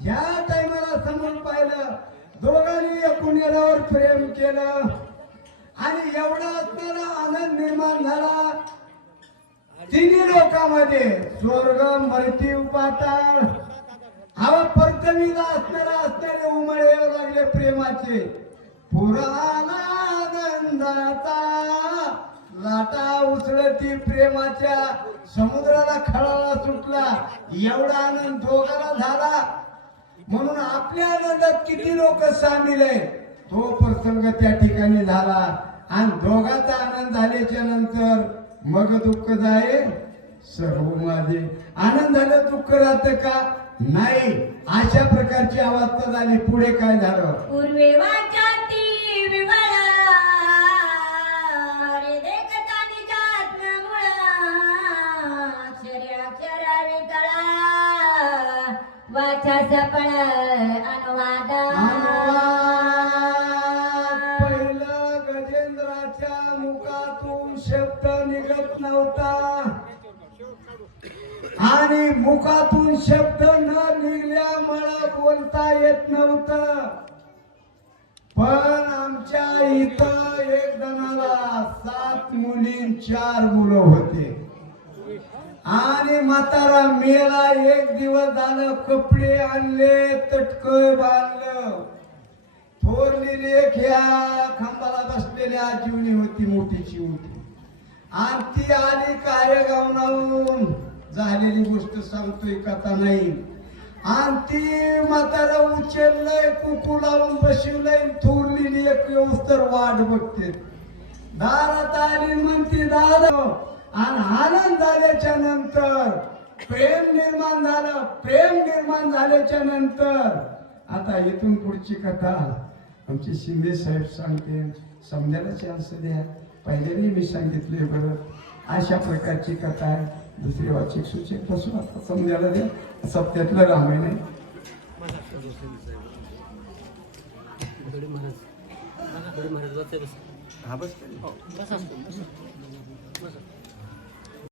ह्या टायमाला समोर पाहिलं दोघांनी एकमेकावर प्रेम केलं. आणि एवढा असताना आनंद निर्माण झाला. तिन्ही लोकांमध्ये स्वर्ग मृत्यू पाताळ हवा परतमीला असणारा असणारे उमळे लागले प्रेमाचे. पुराणानंदाचा लाटा उचलती प्रेमाच्या समुद्राला खळाला सुटला. एवढा आनंद दोघाला झाला. म्हणून आपल्या आनंदात किती लोक सामील आहेत? तो प्रसंग त्या ठिकाणी झाला. आणि दोघाचा आनंद झाल्याच्यानंतर मग दुःख जाये सर्व माझे आनंद झालं दुःख राहत का? नाही. अशा प्रकारची अवस्था झाली. पुढे काय झालं? पूर्वे वाचा सपळ गजेंद्राच्या मुखातून शब्द निघत नव्हता. आणि मुखातून शब्द न निघल्यामुळे बोलता येत नव्हतं. पण आमच्या इथं एक जणाला सात मुली चार मुलं होते. आणि म्हातारा मेला एक दिवस झालं कपडे आणले तटक बांधलं. थोरली रेख ह्या खांबाला बसलेल्या जीवनी होती मोठीची होती आणि ती आली कार्यगावनाहून झालेली गोष्ट सांगतोय कथा नाही. आणि ती म्हातारा उचललंय कुकू लावून बसवलंय थोरलेली एक व्यवस्थर वाट बघते. दारात आली म्हणते दादा आणि आनंद झाल्याच्यानंतर प्रेम निर्माण झालं प्रेम निर्माण झाल्याच्यानंतर आता इथून पुढची कथा आमचे शिंदे साहेब सांगते समजायला चान्स द्या. पहिल्याने मी सांगितले बरं अशा प्रकारची कथा आहे. दुसरी वाचिक सूचिकपासून आता समजायला द्या. सत्यातलं रामायण आहे. हा बस.